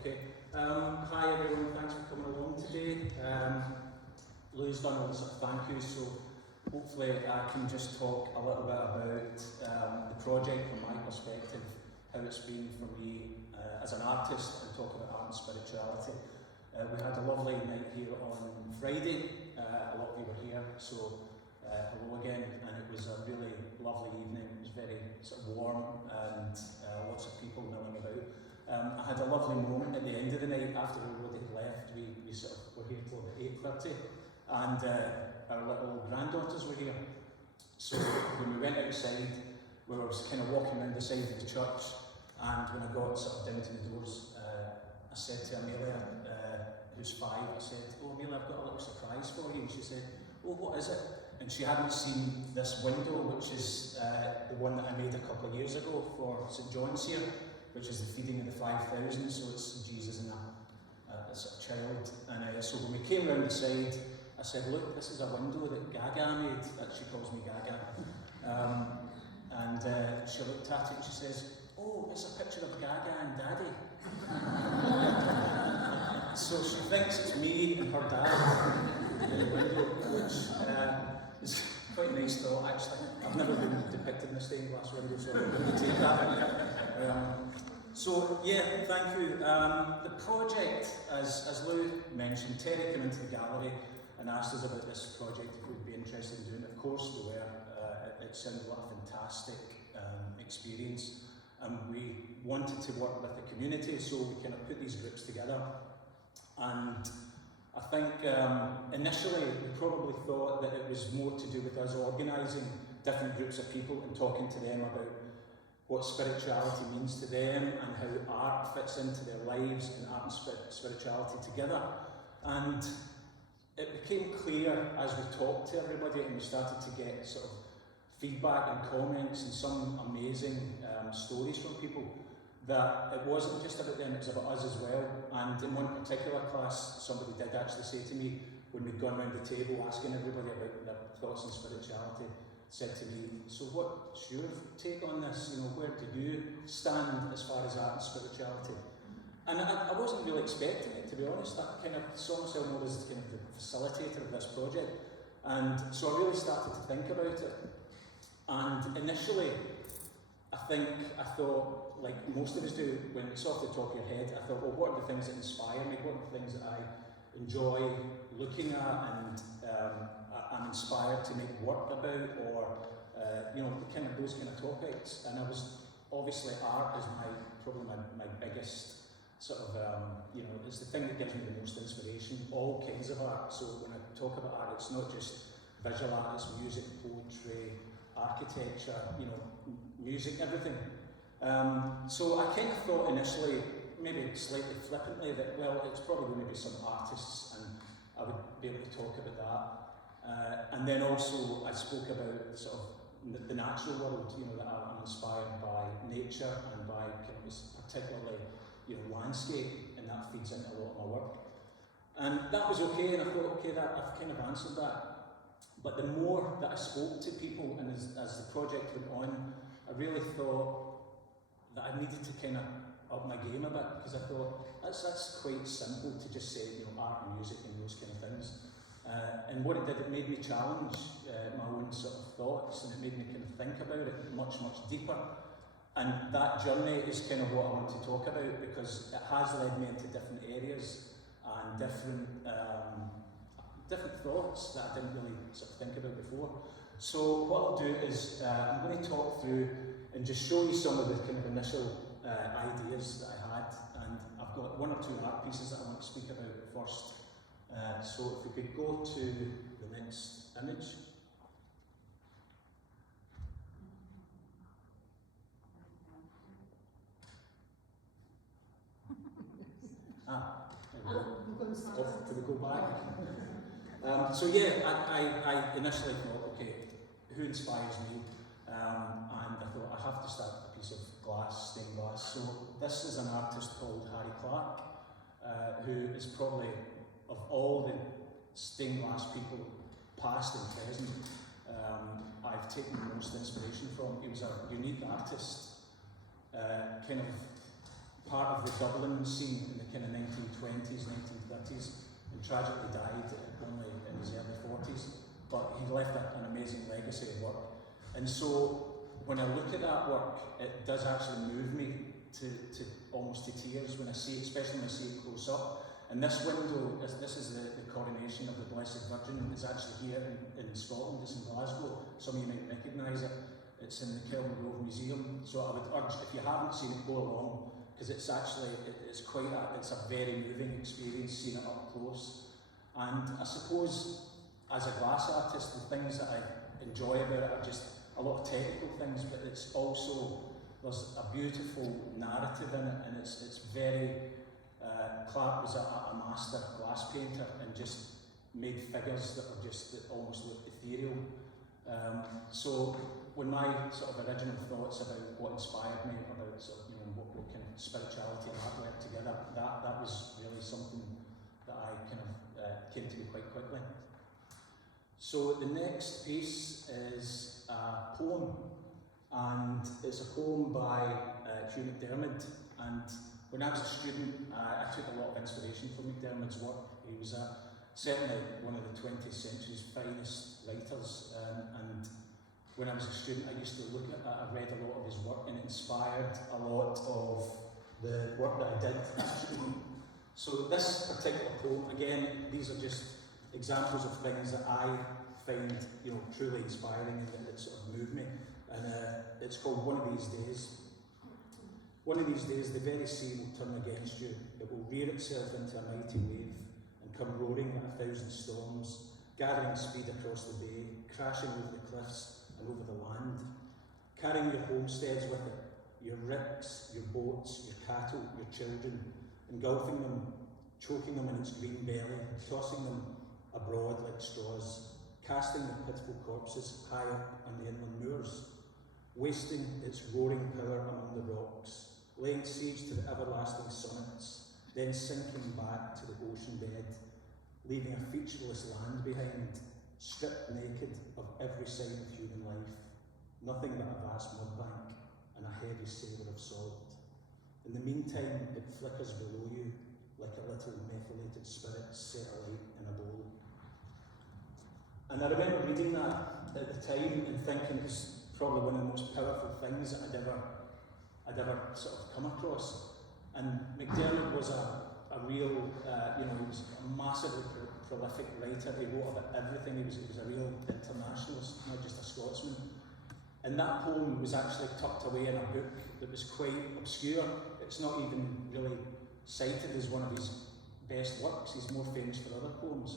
Okay. Hi everyone, thanks for coming along today. Lou's done all the sort of thank yous, so hopefully I can just talk a little bit about the project from my perspective, how it's been for me as an artist, and talk about art and spirituality. We had a lovely night here on Friday, a lot of you were here, so hello again, and it was a really lovely evening. It was very sort of warm and lots of people milling about. I had a lovely moment at the end of the night after everybody had left. We sort of were here till about 8:30, and our little granddaughters were here. So when we went outside, we were kind of walking around the side of the church, and when I got sort of down to the doors, I said to Amelia, who's 5, I said, "Oh Amelia, I've got a little surprise for you." And she said, "Oh, what is it?" And she hadn't seen this window, which is the one that I made a couple of years ago for St John's here, which is the feeding of the 5,000, so it's Jesus and a sort of child. And so when we came round the side, I said, "Look, this is a window that Gaga made," that she calls me Gaga. And she looked at it and she says, "Oh, it's a picture of Gaga and Daddy." So she thinks it's me and her dad in the window, which is quite a nice thought actually. I've never been depicted in a stained glass window, so I'm going to take that. So yeah, thank you. The project, as Lou mentioned, Terry came into the gallery and asked us about this project if we'd be interested in doing it. Of course we were. It sounded like a fantastic experience, and we wanted to work with the community, so we kind of put these groups together. And I think initially we probably thought that it was more to do with us organising different groups of people and talking to them about what spirituality means to them and how art fits into their lives, and art and spirituality together. And it became clear as we talked to everybody and we started to get sort of feedback and comments and some amazing stories from people, that it wasn't just about them, it was about us as well. And in one particular class, somebody did actually say to me, when we'd gone around the table asking everybody about their thoughts on spirituality, said to me, "So what's your take on this? You know, where do you stand as far as art and spirituality?" And I wasn't really expecting it, to be honest. I kind of saw myself more as kind of the facilitator of this project. And so I really started to think about it. And initially, I thought, like most of us do, when it's off the top of your head, I thought, well, what are the things that inspire me? What are the things that I enjoy looking at and I'm inspired to make work about, or you know, those kind of topics. And I was, obviously art is probably my biggest sort of, you know, it's the thing that gives me the most inspiration, all kinds of art. So when I talk about art, it's not just visual art, it's music, poetry, architecture, you know, music, everything. So I kind of thought initially, maybe slightly flippantly, that, well, it's probably going to be some artists and I would be able to talk about that. And then also I spoke about sort of the natural world, you know, that I'm inspired by nature and by kind of particularly, you know, landscape, and that feeds into a lot of my work. And that was okay, and I thought, okay, that I've kind of answered that. But the more that I spoke to people, and as the project went on, I really thought that I needed to kind of up my game a bit, because I thought that's quite simple to just say, you know, art and music and those kind of things. And what it did, it made me challenge my own sort of thoughts, and it made me kind of think about it much, much deeper. And that journey is kind of what I want to talk about, because it has led me into different areas and different thoughts that I didn't really sort of think about before. So what I'll do is I'm going to talk through and just show you some of the kind of initial ideas that I had, and I've got 1 or 2 art pieces that I want to speak about first. So if we could go to the next image. Could we go back? So yeah, I initially thought, okay, who inspires me? And I thought I have to start with a piece of glass, stained glass. So this is an artist called Harry Clark, who is probably, of all the stained glass people, past and present, I've taken the most inspiration from. He was a unique artist, kind of part of the Dublin scene in the kind of 1920s, 1930s, and tragically died only in his early 40s. But he left an amazing legacy of work. And so when I look at that work, it does actually move me to almost to tears when I see it, especially when I see it close up. And this window, this is the coronation of the Blessed Virgin. It's actually here in Scotland, it's in Glasgow. Some of you might recognise it. It's in the Kelvin Grove Museum. So I would urge, if you haven't seen it, go along, because it's actually, it's a very moving experience seeing it up close. And I suppose, as a glass artist, the things that I enjoy about it are just a lot of technical things, but it's also, there's a beautiful narrative in it, and it's very, Clark was a master glass painter and just made figures that are just that almost look ethereal. So when my sort of original thoughts about what inspired me about sort of, what kind of spirituality and art work together, that was really something that I kind of came to me quite quickly. So the next piece is a poem, and it's a poem by Hugh McDermott. And when I was a student, I took a lot of inspiration from McDermott's work. He was certainly one of the 20th century's finest writers, and when I was a student, I used to look at it, I read a lot of his work, and it inspired a lot of the work that I did as a student. So this particular poem, again, these are just examples of things that I find, truly inspiring and that sort of move me. And it's called One of These Days. One of these days, the very sea will turn against you. It will rear itself into a mighty wave and come roaring like 1,000 storms, gathering speed across the bay, crashing over the cliffs and over the land, carrying your homesteads with it, your ricks, your boats, your cattle, your children, engulfing them, choking them in its green belly, tossing them abroad like straws, casting their pitiful corpses high up on the inland moors, wasting its roaring power among the rocks, laying siege to the everlasting summits, then sinking back to the ocean bed, leaving a featureless land behind, stripped naked of every sign of human life, nothing but a vast mud bank and a heavy savour of salt. In the meantime, it flickers below you like a little methylated spirit set alight in a bowl. And I remember reading that at the time and thinking it was probably one of the most powerful things that I'd ever sort of come across. And McDermott was a real, he was a massively prolific writer. He wrote about everything. He was a real internationalist, not just a Scotsman. And that poem was actually tucked away in a book that was quite obscure. It's not even really cited as one of his best works. He's more famous for other poems.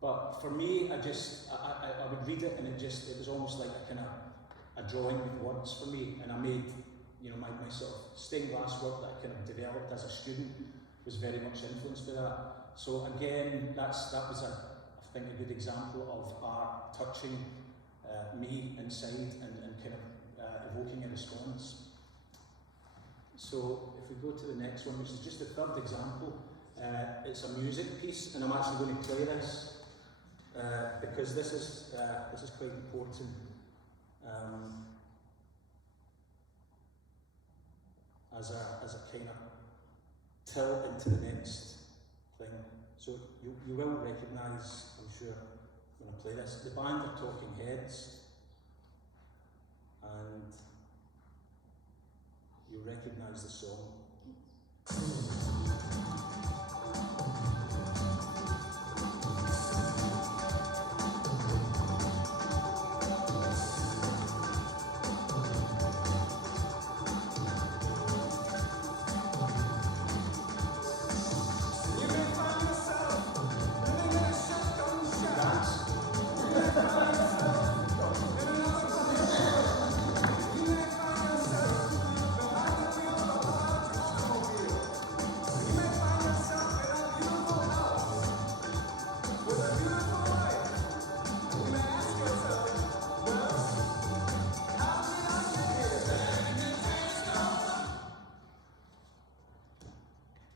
But for me, I would read it, and it was almost like a kind of a drawing with words for me. And I made, my sort of stained glass work that I kind of developed as a student was very much influenced by that. So again, that was I think a good example of art touching me inside and kind of evoking a response. So if we go to the next one, which is just the third example, it's a music piece, and I'm actually going to play this because this is quite important. As a kind of tilt into the next thing. So you will recognise, I'm sure, when I play this. The band are Talking Heads, and you recognise the song.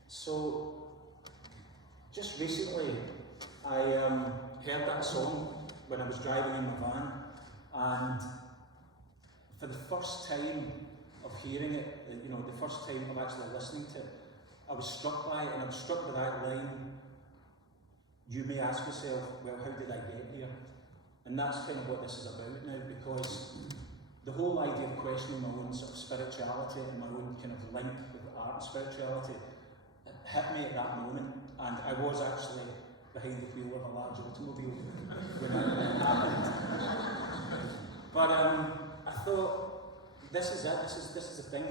So, just recently, I heard that song when I was driving in my van, and for the first time of hearing it, you know, the first time of actually listening to it, I was struck by it, and I was struck by that line, you may ask yourself, well, how did I get here? And that's kind of what this is about now, because the whole idea of questioning my own sort of spirituality and my own kind of link with art and spirituality, it hit me at that moment, and I was actually behind the wheel of a large automobile when it happened. But I thought, this is it, this is the thing.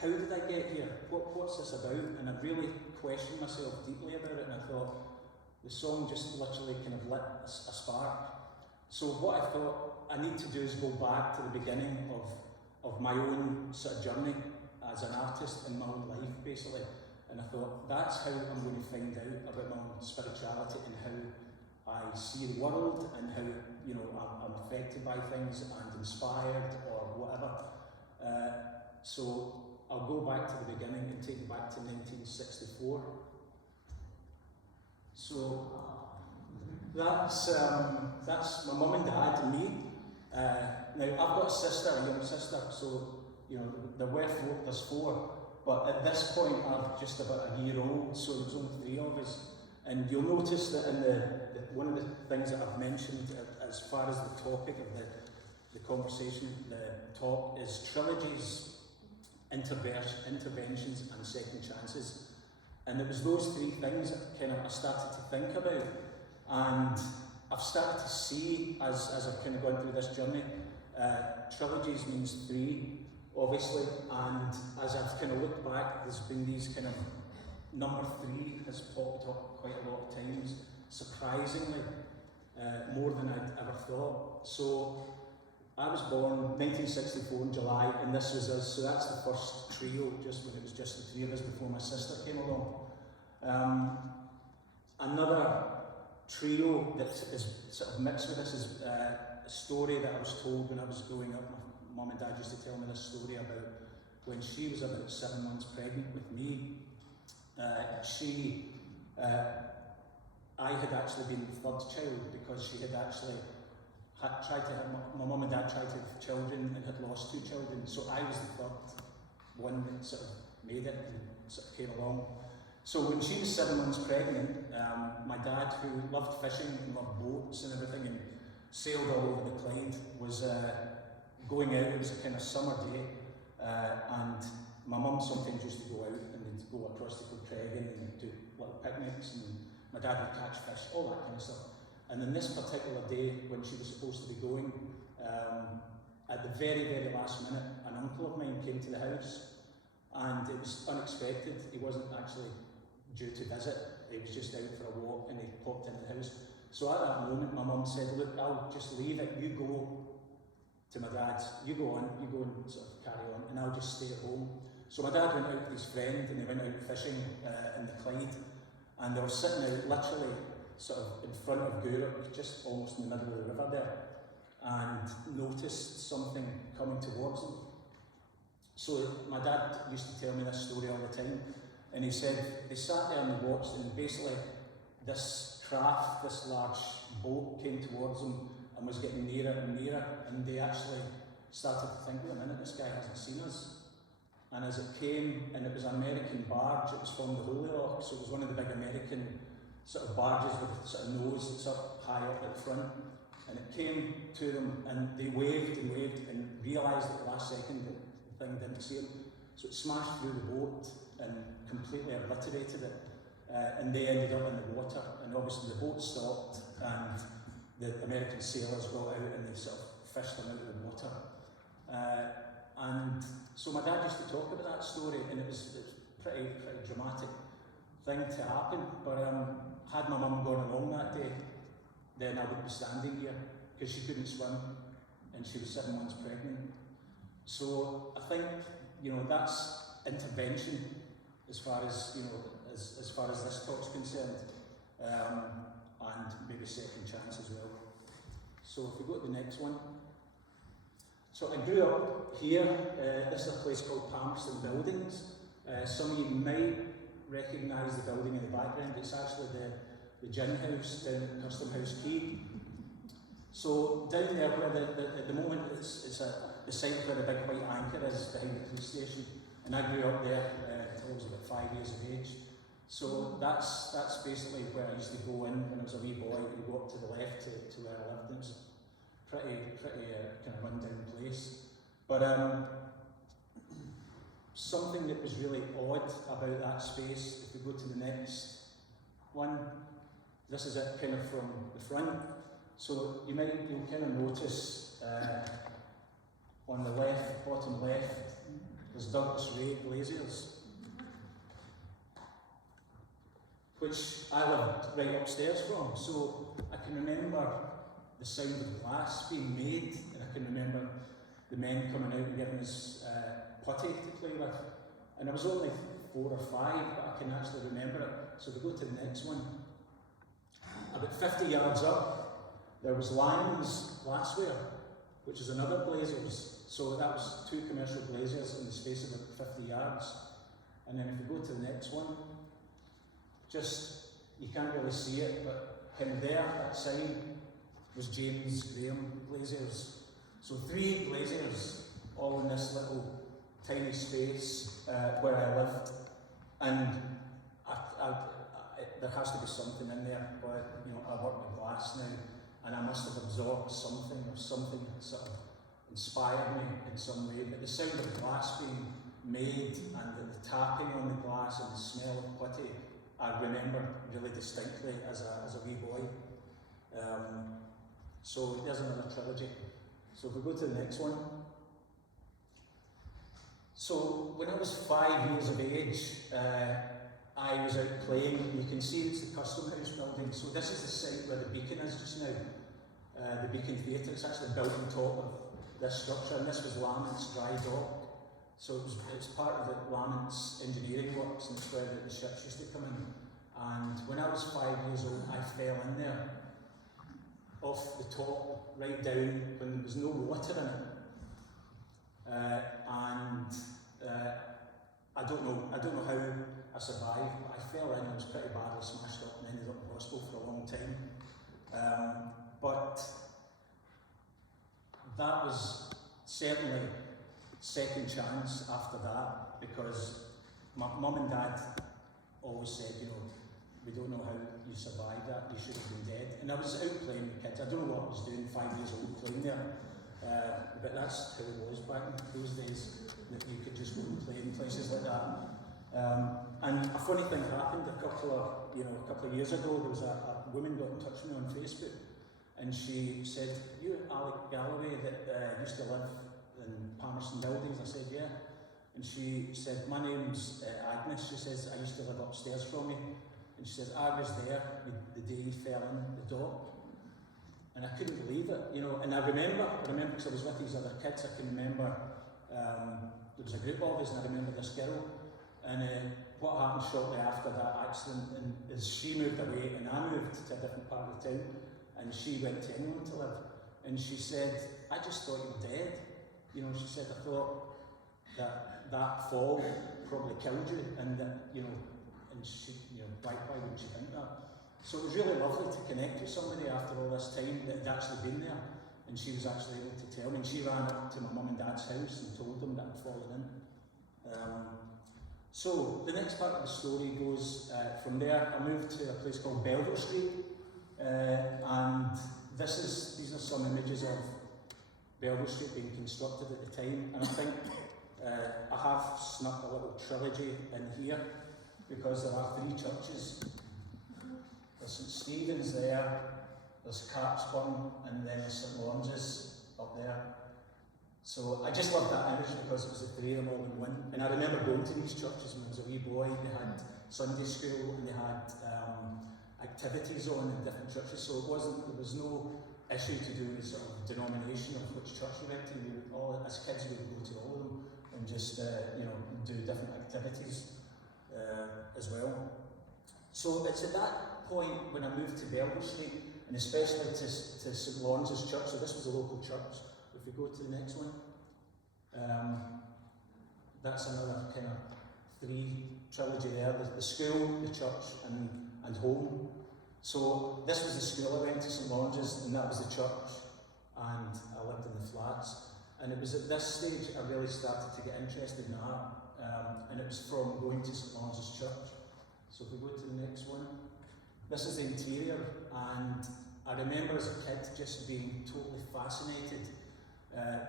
How did I get here? What's this about? And I really questioned myself deeply about it, and I thought, the song just literally kind of lit a spark. So what I thought I need to do is go back to the beginning of my own sort of journey as an artist in my own life, basically. And I thought, that's how I'm going to find out about my own spirituality and how I see the world and how, you know, I'm affected by things and inspired or whatever. So I'll go back to the beginning and take you back to 1964. So that's my mum and dad and me. Now I've got a sister, a young sister, so you know there's four. But at this point I'm just about a year old, so there's only three of us. And you'll notice that in one of the things that I've mentioned as far as the topic of the conversation, the talk, is trilogies, interventions and second chances. And it was those three things that kind of I started to think about, and I've started to see as I've kind of gone through this journey. Trilogies means three, obviously, and as I've kind of looked back, there's been these kind of number three has popped up quite a lot of times, surprisingly, more than I'd ever thought. So I was born 1964 in July, and this was us, so that's the first trio, just when it was just the three of us before my sister came along. Another trio that is sort of mixed with this is a story that I was told when I was growing up. My mum and dad used to tell me this story about when she was about 7 months pregnant with me. I had actually been the third child because she had actually tried to have, my mum and dad tried to have children and had lost 2 children, so I was the third one that sort of made it and sort of came along. So when she was 7 months pregnant, my dad, who loved fishing and loved boats and everything and sailed all over the Clyde, was going out. It was a kind of summer day, and my mum sometimes used to go out and they'd go across the Clyde and do little picnics, and my dad would catch fish, all that kind of stuff. And then this particular day, when she was supposed to be going, at the very, very last minute, an uncle of mine came to the house, and it was unexpected. He wasn't actually due to visit, he was just out for a walk, and he popped into the house. So at that moment, my mum said, look, I'll just leave it, you go to my dad's, you go and sort of carry on, and I'll just stay at home. So my dad went out with his friend, and they went out fishing in the Clyde, and they were sitting out literally sort of in front of Galloway, just almost in the middle of the river there, and noticed something coming towards them. So my dad used to tell me this story all the time, and he said they sat there and they watched, and basically this craft, this large boat, came towards them and was getting nearer and nearer, and they actually started to think, wait a minute, this guy hasn't seen us. And as it came, and it was an American barge, it was from the Holy Loch, so it was one of the big American sort of barges with a sort of nose that's up high up at the front, and it came to them, and they waved and realised at the last second that the thing didn't see them. So it smashed through the boat and completely obliterated it, and they ended up in the water, and obviously the boat stopped, and the American sailors got out and they sort of fished them out of the water. And so my dad used to talk about that story, and it was pretty dramatic thing to happen, but had my mum gone along that day, then I wouldn't be standing here, because she couldn't swim, and she was 7 months pregnant. So I think, you know, that's intervention as far as, you know, as far as this talk's concerned, and maybe second chance as well. So if we go to the next one. So I grew up here. This is a place called Palmerston Buildings. Some of you might recognise the building in the background. It's actually the gin house down at Custom House Quay. So down there, where at the moment it's beside where the big white anchor is behind the police station. And I grew up there until I was about 5 years of age. So that's basically where I used to go in when I was a wee boy. You go up to the left to where I lived. It was a pretty kind of run-down place. But something that was really odd about that space, if we go to the next one, this is it kind of from the front. So you'll kind of notice on the left, bottom left, there's Douglas Ray Glaziers, which I lived right upstairs from. So I can remember the sound of glass being made, and I can remember the men coming out and giving us putty to play with. And I was only 4 or 5, but I can actually remember it. So we go to the next one. About 50 yards up, there was Lang's Glassware, which is another Glazers. So that was 2 commercial Glazers in the space of about 50 yards. And then if we go to the next one, just, you can't really see it, but him there, that sign, was James Graham Glaziers. So 3 Glaziers, all in this little tiny space where I lived. And there has to be something in there, but you know, I work with glass now, and I must have absorbed something, or something sort of inspired me in some way. But the sound of glass being made, and the tapping on the glass, and the smell of putty, I remember really distinctly as a wee boy. So there's another trilogy. So if we go to the next one. So when I was 5 years of age, I was out playing. You can see it's the Custom House building. So this is the site where the Beacon is just now. The Beacon Theatre. It's actually built on top of this structure, and this was Lamont's dry dock. So it was part of the Lamont's engineering works, and it's where the ships used to come in. And when I was 5 years old, I fell in there, off the top, right down, when there was no water in it. I don't know how I survived, but I fell in, I was pretty badly smashed up and ended up in hospital for a long time. But that was certainly second chance after that, because my mum and dad always said, you know, we don't know how you survived that, you should have been dead. And I was out playing with kids. I don't know what I was doing, 5 years old, playing there. But that's how it was back in those days, that you could just go and play in places like that. And a funny thing happened a couple of years ago. There was a woman got in touch with me on Facebook, and she said, "You Alec Galloway that used to live in Palmerston Buildings?" I said, "Yeah." And she said, "My name's Agnes." She says, "I used to live upstairs from you." And she says, "I was there the day you fell in the dock." And I couldn't believe it, you know. And I remember because I was with these other kids, I can remember there was a group of us, and I remember this girl. And what happened shortly after that accident is she moved away, and I moved to a different part of the town, and she went to England to live. And she said, "I just thought you were dead." You know, she said, "I thought that fall probably killed you," and that, you know, and she, you know, why would she think that? So it was really lovely to connect with somebody after all this time that had actually been there, and she was actually able to tell me. And she ran up to my mum and dad's house and told them that I'd fallen in. So the next part of the story goes from there. I moved to a place called Belvoir Street, and these are some images of Belvoir Street being constructed at the time. And I think I have snuck a little trilogy in here, because there are 3 churches. There's St Stephen's there, there's Capsburn, and then there's St Lawrence's up there. So I just love that image because it was the 3 of them all in one. And I remember going to these churches when I was a wee boy. They had Sunday school, and they had activities on in different churches. So there was no issue to do with sort of denomination of which church we went to. As kids, we would go to all of them and just do different activities as well. So it's at that point when I moved to Belvoir Street, and especially to St Lawrence's Church. So this was a local church. If we go to the next one, that's another kind of 3 trilogy there. The school, the church, and home. So this was the school I went to, St Lawrence's, and that was the church, and I lived in the flats. And it was at this stage I really started to get interested in art, and it was from going to St Lawrence's Church. So if we go to the next one, this is the interior, and I remember as a kid just being totally fascinated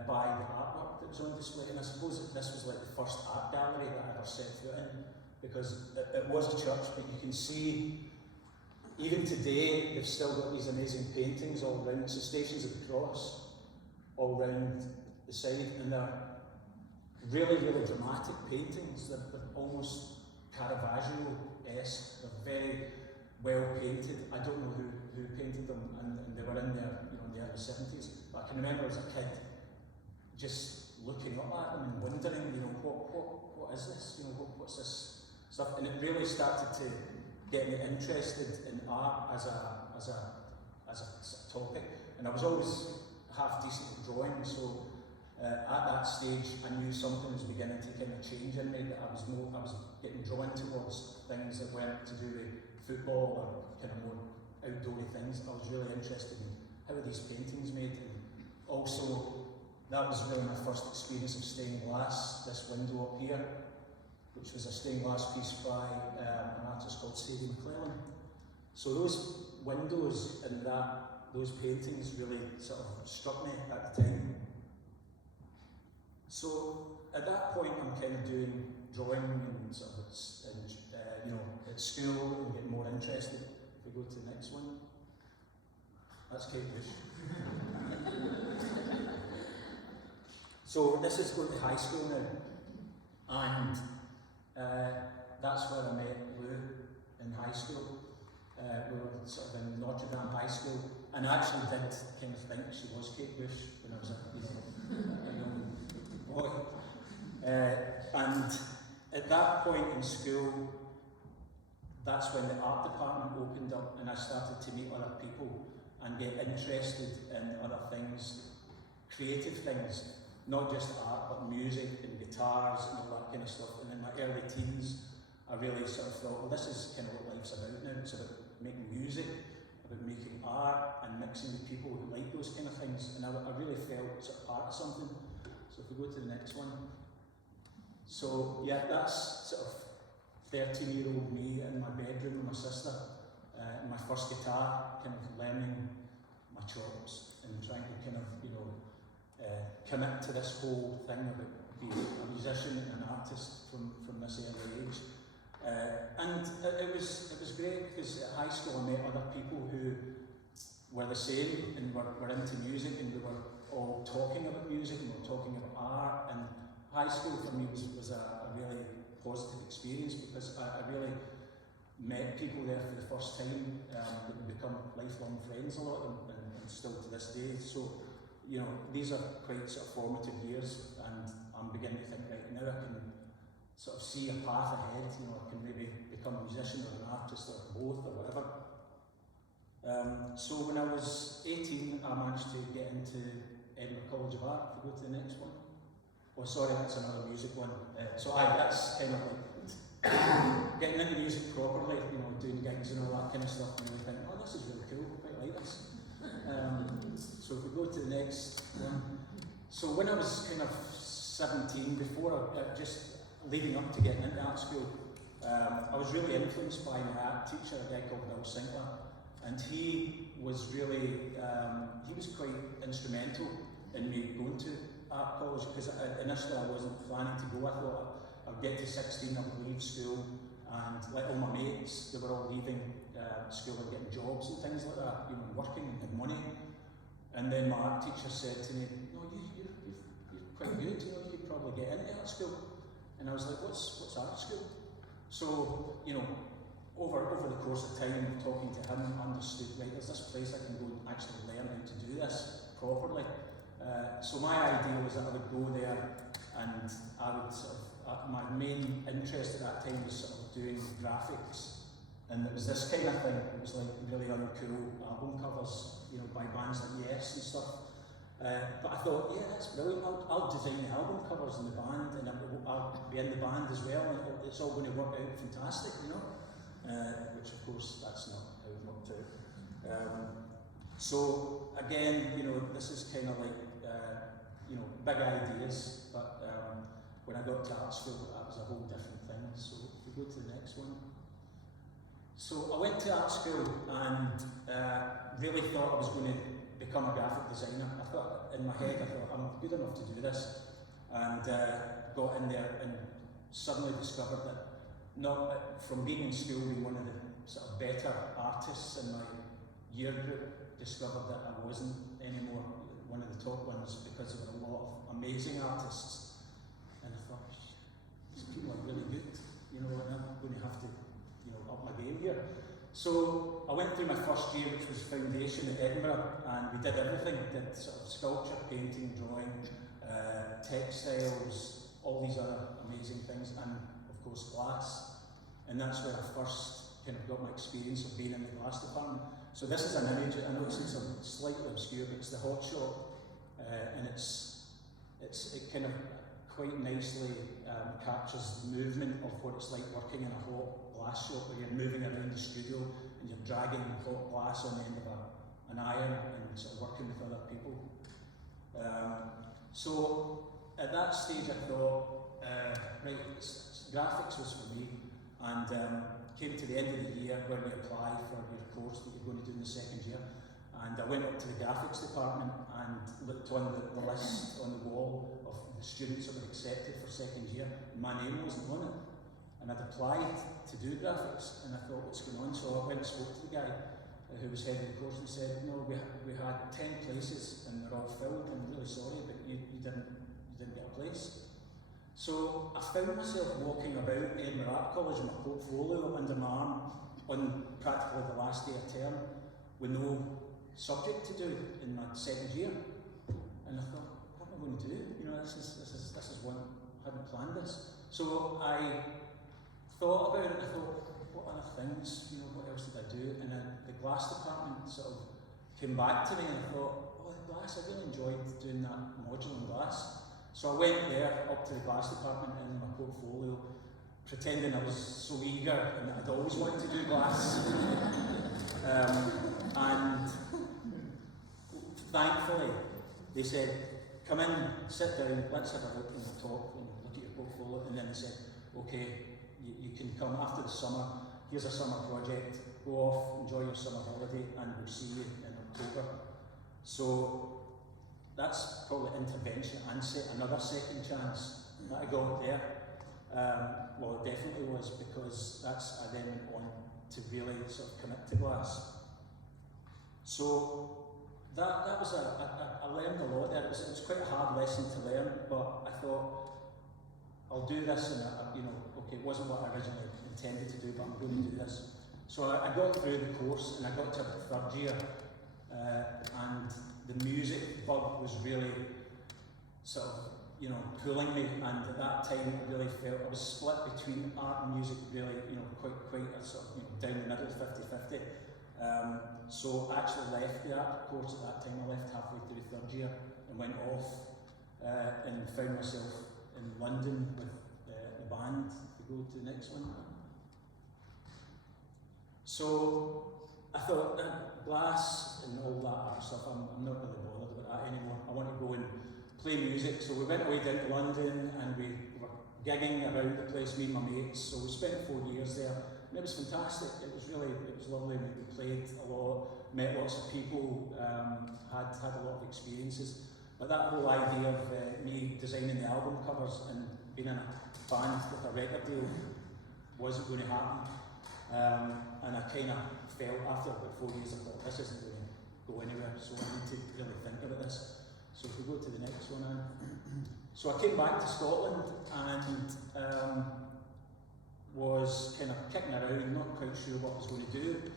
by the artwork that was on display, and I suppose that this was like the first art gallery that I ever set foot in, because it was a church, but you can see even today they've still got these amazing paintings all around, so Stations of the Cross all around the side, and they're really, really dramatic paintings. They're almost Caravaggio-esque. They're very well painted. I don't know who painted them, and they were in there, in the early 70s. But I can remember as a kid just looking up at them and wondering, what is this? What's this stuff? And it really started to get me interested in art as a topic. And I was always half decent at drawing, so at that stage I knew something was beginning to kind of change in me, that I was getting drawn towards things that weren't to do with football or kind of more outdoorsy things. I was really interested in how are these paintings made, and also that was really my first experience of stained glass. This window up here, which was a stained glass piece by an artist called Sadie McClellan. So those windows and those paintings really sort of struck me at the time. So at that point I'm kind of doing drawing and sort of at school and getting more interested. If we go to the next one, that's Kate Bush. So this is going to high school now, and that's where I met Lou in high school. We were sort of in Notre Dame High School, and I actually did kind of think she was Kate Bush when I was a young boy. And at that point in school, that's when the art department opened up, and I started to meet other people and get interested in other things, creative things, not just art, but music and guitars and all that kind of stuff. And in my early teens, I really sort of thought, well, this is kind of what life's about now. It's about making music, about making art, and mixing with people who like those kind of things. And I really felt sort of part of something. So if we go to the next one. So yeah, that's sort of 13-year-old me in my bedroom with my sister, my first guitar, kind of learning my chops and trying to kind of, commit to this whole thing about being a musician and an artist from this early age. And it was great, because at high school I met other people who were the same and were into music, and we were all talking about music and we were talking about art. And high school for me was a really positive experience, because I really met people there for the first time that would become lifelong friends, a lot of them, and still to this day. So, these are quite sort of formative years, and I'm beginning to think, right, now I can sort of see a path ahead. I can maybe become a musician or an artist or both or whatever. So when I was 18, I managed to get into Edinburgh College of Art. If we go to the next one. Oh, sorry, that's another music one. That's kind of like getting into music properly, doing gigs and all that kind of stuff, and really thinking, oh, this is really cool, I quite like this. So if we go to the next one. So when I was kind of 17, just leading up to getting into art school, I was really influenced by my art teacher, a guy called Bill Sinclair, and he was really, he was quite instrumental in me going to art college, because initially I wasn't planning to go. I thought I'd get to 16, I would leave school, and like all my mates, they were all leaving school and getting jobs and things like that, working and having money. And then my art teacher said to me, no, you're quite good, you could probably get into art school. And I was like, what's art school? So, over the course of time of talking to him, I understood, right, there's this place I can go and actually learn how to do this properly. So my idea was that I would go there, and I would my main interest at that time was sort of doing graphics. And it was this kind of thing. It was like really uncool album covers, by bands like Yes and stuff. But I thought, yeah, that's brilliant. I'll design the album covers in the band, and I'll be in the band as well, and it's all going to work out fantastic, which of course that's not how it worked out. So again, this is kind of like, big ideas, but when I got to art school, that was a whole different thing. So if we go to the next one. So I went to art school and really thought I was going to become a graphic designer. I thought, in my head, I'm good enough to do this, and got in there and suddenly discovered that from being in school, being one of the sort of better artists in my year group, discovered that I wasn't anymore one of the top ones, because there were a lot of amazing artists, and I thought, these people are really good, and I'm going to have to up my game here. So I went through my first year, which was foundation at Edinburgh, and we did everything. We did sort of sculpture, painting, drawing, textiles, all these other amazing things, and of course glass. And that's where I first kind of got my experience of being in the glass department. So this is an image. I know it's slightly obscure, but it's the hot shop, and it kind of quite nicely captures the movement of what it's like working in a hot glass shop, where you're moving around the studio and you're dragging hot glass on the end of an iron and sort of working with other people. So at that stage I thought, graphics was for me, and came to the end of the year where we applied for your course that you're going to do in the second year, and I went up to the graphics department and looked on the list on the wall of the students that were accepted for second year, and my name wasn't on it. And I'd applied to do graphics, and I thought, what's going on? So I went and spoke to the guy who was head of the course, and said, no, we had 10 places and they're all filled. I'm really sorry, but you didn't get a place. So I found myself walking about Edinburgh Art College with my portfolio under my arm on practically the last day of term, with no subject to do in my second year. And I thought, what am I going to do? This is one, I hadn't planned this. So I thought about it, and I thought, what other things, what else did I do? And then the glass department sort of came back to me, and I thought, the glass, I really enjoyed doing that modular glass. So I went there, up to the glass department in my portfolio, pretending I was so eager and that I'd always wanted to do glass. And thankfully, they said, come in, sit down, let's have a look and talk, and look at your portfolio. And then they said, okay, you can come after the summer, here's a summer project, go off, enjoy your summer holiday, and we'll see you in October. So that's probably intervention and another second chance that I got there. Well, it definitely was, because I then went on to really sort of commit to glass. So that was I learned a lot there. It was quite a hard lesson to learn, but I thought, I'll do this, and okay, it wasn't what I originally intended to do, but I'm going to do this. So I got through the course, and I got to the third year, and the music bug was really sort of, pulling me, and at that time I really felt I was split between art and music, really, quite a sort of, down the middle, 50-50. So I actually left the art course at that time. I left halfway through the third year and went off and found myself in London with the band. If we go to the next one. So I thought that glass and all that art stuff, I'm not really bothered about that anymore. I want to go and play music. So we went away down to London and we were gigging about the place, me and my mates. So we spent 4 years there, and it was fantastic. It was lovely. We played a lot, met lots of people, had a lot of experiences. But that whole idea of me designing the album covers and being in a band with a record deal wasn't going to happen. And I kind of felt, after about 4 years, I thought, this isn't going to go anywhere, so I need to really think about this. So if we go to the next one now. So I came back to Scotland and was kind of kicking around, not quite sure what I was going to do.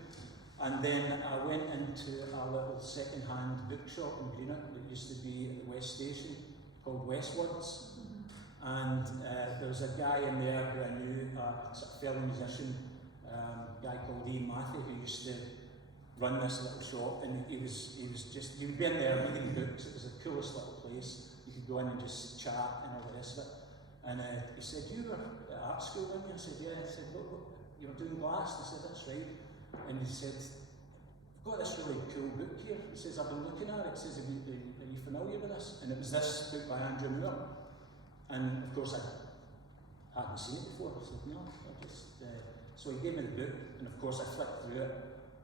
And then I went into a little second-hand bookshop in Greenock that used to be at the West Station, called Westwards. And there was a guy in there who I knew, a sort of fellow musician, a guy called Ian Matthew, who used to run this little shop, and he would be in there reading books. It was the coolest little place. You could go in and just chat and all the rest of it. And he said, you were at art school, weren't you? I said, yeah. I said, look, you were doing glass? I said, that's right. And he said, got this really cool book here. It says, I've been looking at it. It says, are you familiar with this? And it was this book by Andrew Moore. And of course, I hadn't seen it before. I said, no, so he gave me the book, and of course, I flicked through it.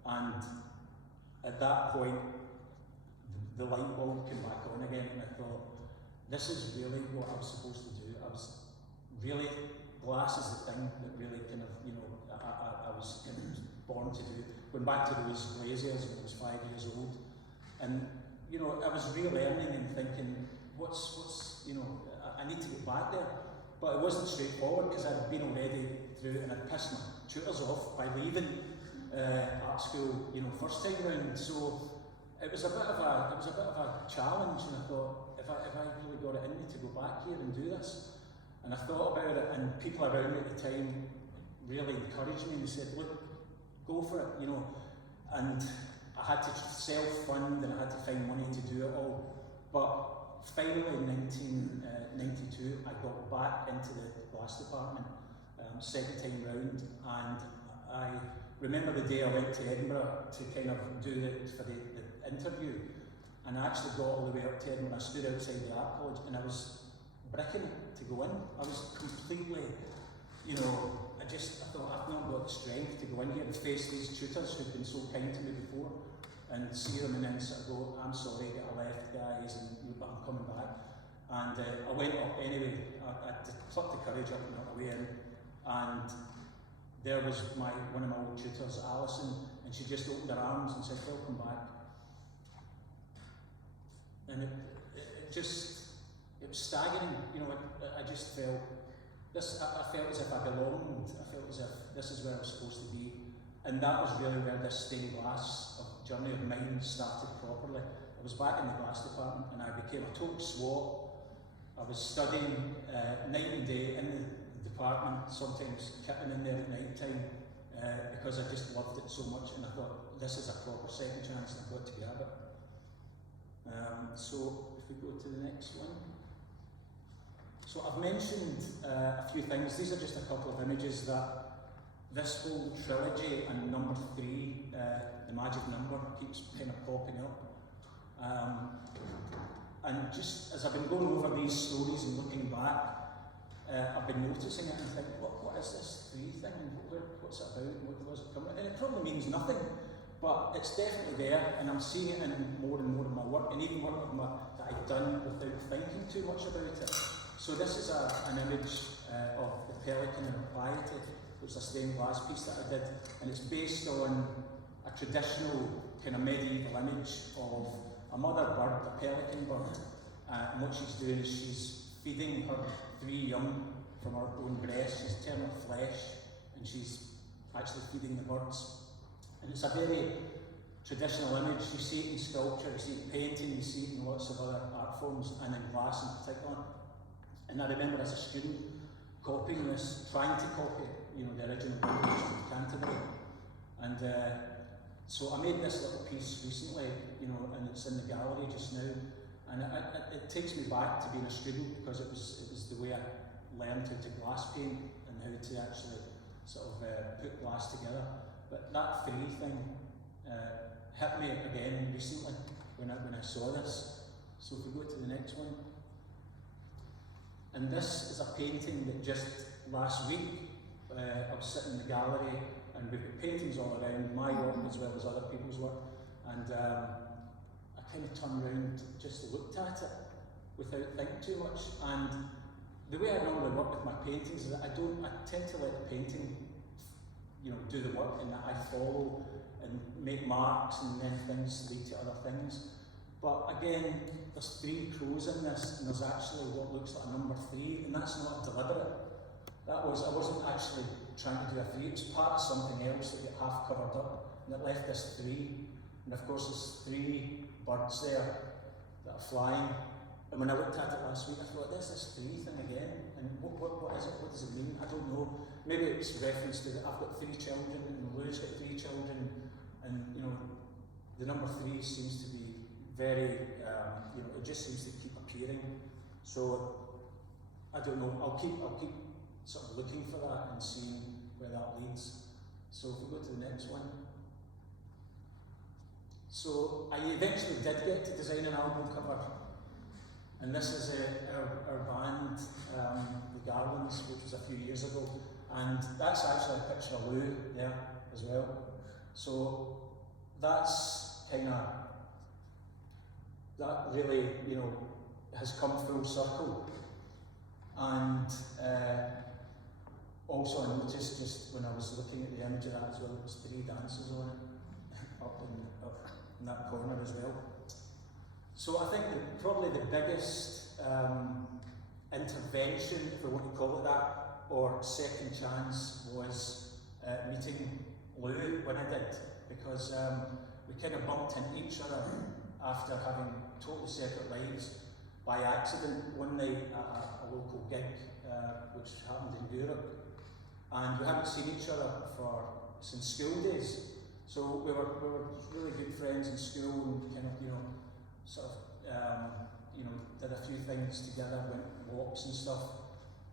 And at that point, the light bulb came back on again, and I thought, this is really what I was supposed to do. Glass is the thing that really kind of, I was kind of born to do. Went back to those glaziers when I was 5 years old, and I was relearning and thinking, I need to get back there. But it wasn't straightforward because I'd been already through it and I'd pissed my tutors off by leaving art school, first time round. So it was a bit of a challenge, and I thought, if I really got it in me to go back here and do this. And I thought about it, and people around me at the time really encouraged me and said, look, go for it, And I had to self-fund and I had to find money to do it all. But finally in 1992, I got back into the glass department, second time round, and I remember the day I went to Edinburgh to kind of do for the interview, and I actually got all the way up to Edinburgh. I stood outside the art college and I was bricking to go in. I was completely, I thought, I've not got the strength to go in here and face these tutors who've been so kind to me before and see them and then sort of go, I'm sorry, I left, guys, but I'm coming back. And I went up anyway. I plucked the courage up and went away in, and there was one of my old tutors, Alison, and she just opened her arms and said, welcome back. And it was staggering, I just felt this. I felt as if I belonged. I felt as if this is where I was supposed to be, and that was really where this stained glass journey of mine started properly. I was back in the glass department, and I became a total swot. I was studying night and day in the department, sometimes kitting in there at night time because I just loved it so much, and I thought, this is a proper second chance, and I've got to grab it. So if we go to the next one. So I've mentioned a few things. These are just a couple of images that this whole trilogy and number 3, the magic number, keeps kind of popping up. And just as I've been going over these stories and looking back, I've been noticing it and thinking, what is this 3 thing? What's it about? Where's it coming? And it probably means nothing, but it's definitely there, and I'm seeing it in more and more of my work, and even work that I've done without thinking too much about it. So this is an image of the pelican and piety, which is a stained glass piece that I did, and it's based on a traditional kind of medieval image of a mother bird, a pelican bird, and what she's doing is she's feeding her 3 young from her own breast. She's tearing her flesh, and she's actually feeding the birds. And it's a very traditional image. You see it in sculpture, you see it in painting, you see it in lots of other art forms, and in glass in particular. And I remember as a student copying this, trying to copy the original language of Canterbury. And so I made this little piece recently, and it's in the gallery just now. And it takes me back to being a student, because it was the way I learned how to glass paint and how to actually sort of put glass together. But that 3 thing hit me again recently when I saw this. So if we go to the next one. And this is a painting that just last week I was sitting in the gallery, and we've got paintings all around, my work as well as other people's work, and I kind of turned around, just looked at it without thinking too much. And the way I normally work with my paintings is that I tend to let the painting do the work, and that I follow and make marks, and then things lead to other things. But again, there's 3 crows in this, and there's actually what looks like a number 3, and that's not deliberate. I wasn't actually trying to do a 3, it was part of something else that got half covered up, and it left this 3. And of course there's 3 birds there that are flying. And when I looked at it last week, I thought, there's this 3 thing again, and what is it? What does it mean? I don't know. Maybe it's reference to that I've got 3 children, and Lou's got 3 children, and the number 3 seems to be very, it just seems to keep appearing. So I don't know. I'll keep sort of looking for that and seeing where that leads. So if we go to the next one. So I eventually did get to design an album cover, and this is our band, the Garlands, which was a few years ago, and that's actually a picture of Lou there as well. So that's that really, has come full circle. And also I noticed just when I was looking at the image of that as well, there was 3 dancers on it, up in that corner as well. So I think probably the biggest intervention, if we want to call it that, or second chance, was meeting Lou when I did, because we kind of bumped into each other after having totally separate lives by accident one night at a local gig, which happened in Europe. And we haven't seen each other since school days. So we were really good friends in school, and kind of, did a few things together, went walks and stuff.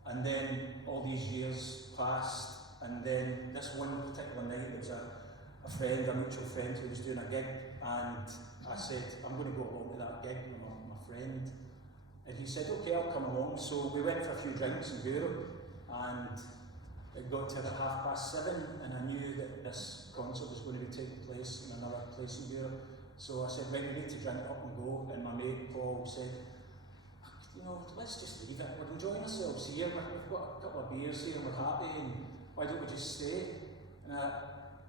And then all these years passed, and then this one particular night there was a mutual friend who was doing a gig, and I said, I'm going to go along to that gig with my friend. And he said, okay, I'll come along. So we went for a few drinks in Europe, and it got to about 7:30, and I knew that this concert was going to be taking place in another place in Europe. So I said, right, we need to drink up and go. And my mate Paul said, let's just leave it. We're enjoying ourselves here. We've got a couple of beers here, we're happy, and why don't we just stay? And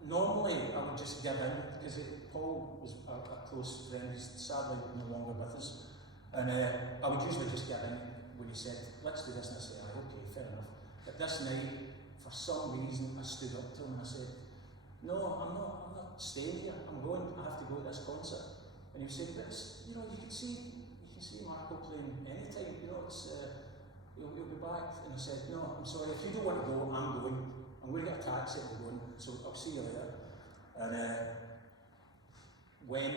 normally I would just give in, because Paul was a close friend. He's sadly no longer with us. And I would usually just give in when he said, let's do this, and I said, okay, fair enough. But this night, for some reason, I stood up to him and I said, no, I'm not staying here. I'm going. I have to go to this concert. And he said, but you can see Marco playing anytime. He'll be back. And I said, no, I'm sorry. If you don't want to go, I'm going. I'm going to get a taxi and we're going. So I'll see you later. And went,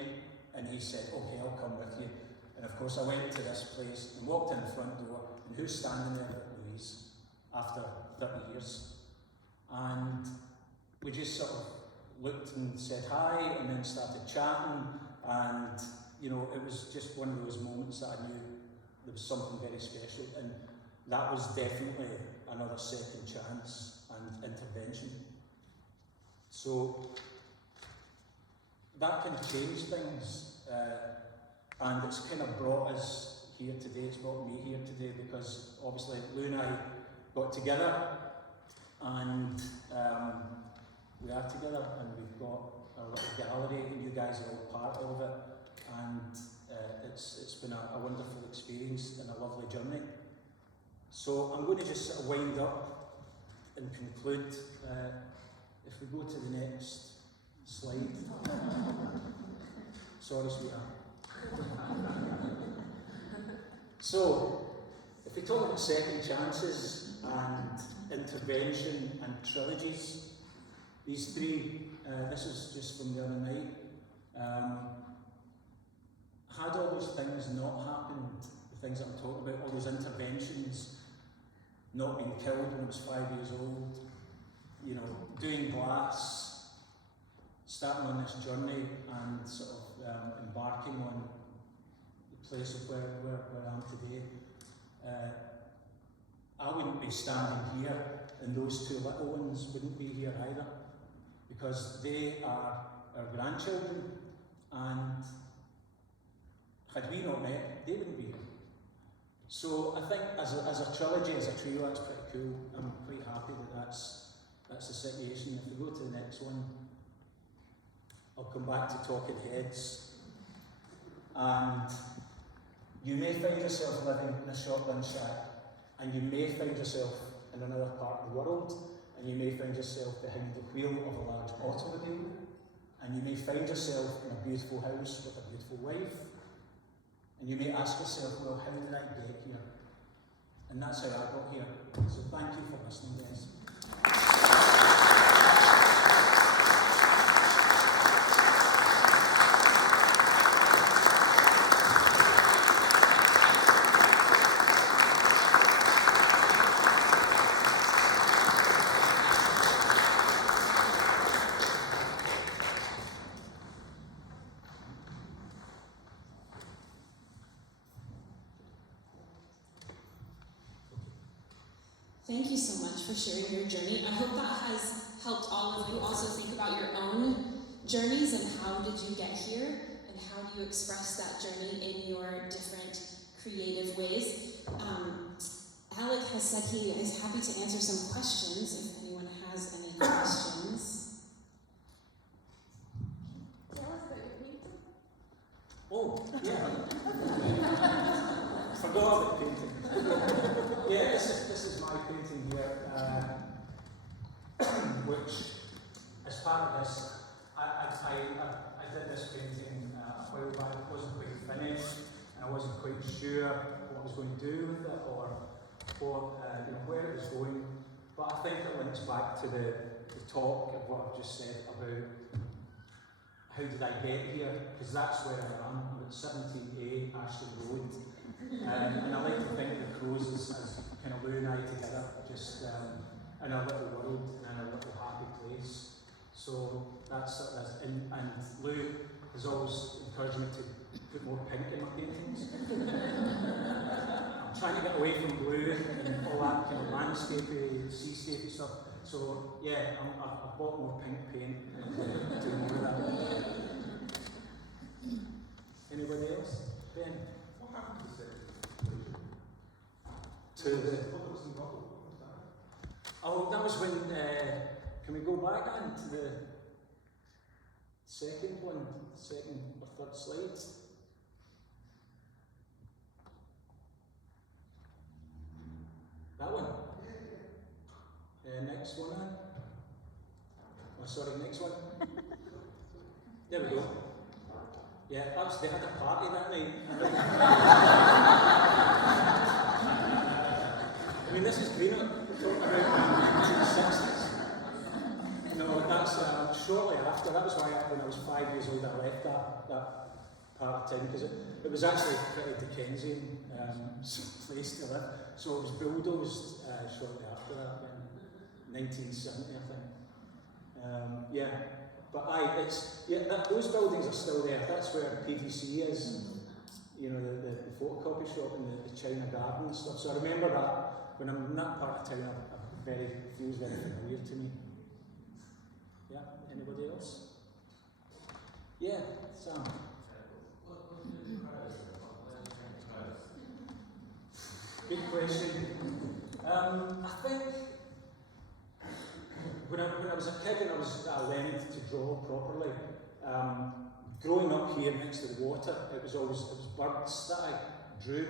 and he said, okay, I'll come with you. And of course, I went to this place and walked in the front door. And who's standing there but Louise after 30 years? And we just sort of looked and said hi, and then started chatting, and it was just one of those moments that I knew there was something very special, and that was definitely another second chance and intervention. So that can change things, and it's kind of brought us here today. It's brought me here today because obviously Lou and I got together, and we are together, and we've got our little gallery, and you guys are all part of it, and it's been a wonderful experience and a lovely journey. So I'm going to just sort of wind up and conclude. If we go to the next slide. Sorry, sweetheart. So, if we talk about second chances and intervention and trilogies, these 3, this is just from the other night, had all those things not happened, the things that I'm talking about, all those interventions, not being killed when I was 5 years old, doing glass, starting on this journey and sort of embarking on the place of where I am today, I wouldn't be standing here, and those 2 little ones wouldn't be here either, because they are our grandchildren, and had we not met, they wouldn't be here. So I think as a trilogy, as a trio, that's pretty cool. I'm quite happy that that's the situation. If we go to the next one, I'll come back to Talking Heads. And you may find yourself living in a shotgun shack, and you may find yourself in another part of the world, and you may find yourself behind the wheel of a large automobile, and you may find yourself in a beautiful house with a beautiful wife, and you may ask yourself, well, how did I get here? And that's how I got here. So thank you for listening, guys. for sharing your journey. I hope that has helped all of you also think about your own journeys and how did you get here and how do you express that journey in your different creative ways. Alec has said he is happy to answer some questions if anyone has any questions. Tell us about your painting. Oh, yeah. Forgot about painting. Yeah, this is my painting here, which, as part of this, I did this painting a while back. It wasn't quite finished, and I wasn't quite sure what I was going to do with it or where it was going. But I think it links back to the talk of what I've just said about how did I get here, because that's where I am. I'm at 17A Ashton Road. And I like to think of the Crows as kind of Lou and I together, just in a little world and in a little happy place. So that's and Lou has always encouraged me to put more pink in my paintings. I'm trying to get away from blue and all that kind of landscapey, seascapey stuff. So yeah, I've bought more pink paint and doing more of that. Anybody else? Ben? What happened to the Oh, that was when, can we go back then to the second one, second or third slide? That one? Next one then? Oh, sorry, next one. There we go. Yeah, they had a party that night. I mean, this is Greenock, we're talking about the 1960s. No, that's shortly after. That was why when I was 5 years old I left that part of town, because it was actually pretty Dickensian place to live. So it was bulldozed shortly after that, in 1970 I think. But those buildings are still there. That's where PDC is. You know, the photocopy shop and the China Garden and stuff. So I remember that. When I'm in that part of town, it feels very familiar to me. Yeah, anybody else? Yeah, Sam. Good question. I think when I was a kid and I was learning to draw properly, growing up here next to the water, it was birds that I drew.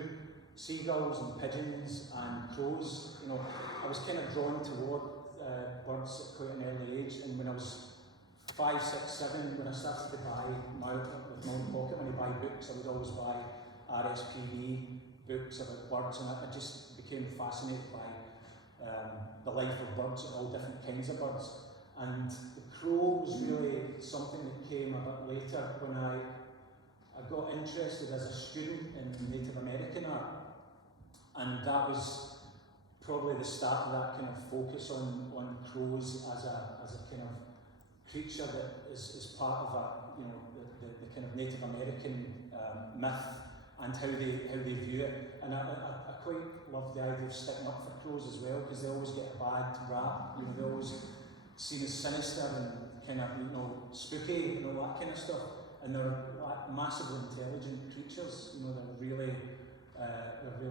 Seagulls and pigeons and crows. You know, I was kind of drawn toward birds at quite an early age, and when I was 5, 6, 7, when I started to buy with my own pocket money, buy books, I would always buy RSPB books about birds, and I just became fascinated by the life of birds and all different kinds of birds. And the crow was really something that came a bit later when I got interested as a student in Native American art. And that was probably the start of that kind of focus on crows as a kind of creature that is part of the kind of Native American myth and how they view it. And I quite love the idea of sticking up for crows as well, because they always get a bad rap. You know, they're always seen as sinister and kind of spooky and all that kind of stuff. And they're massively intelligent creatures. You know, they're really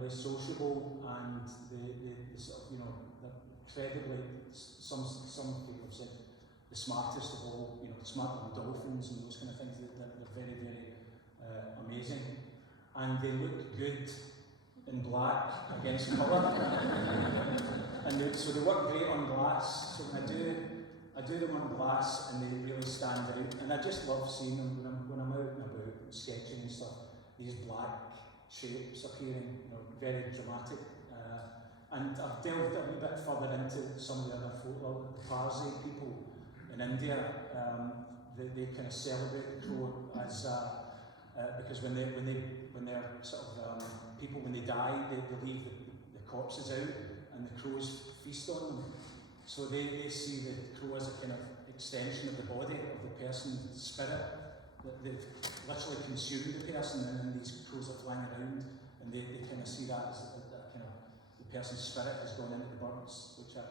sociable, and they sort of, they're incredibly, some people have said the smartest of all, smarter than dolphins and those kind of things. They're very, very amazing, and they look good in black against colour. And so they work great on glass. So when I do them on glass, and they really stand out. And I just love seeing them when I'm out and about sketching and stuff. These black shapes appearing, very dramatic. And I've delved a wee bit further into some of the other folk, the Parsi people in India. They kind of celebrate the crow as because when they're sort of people, when they die, they leave the corpses out, and the crows feast on them. So they see the crow as a kind of extension of the body of the person's spirit. They've literally consumed the person, and then these crows are flying around, and they kind of see that as a kind of the person's spirit has gone into the birds, which I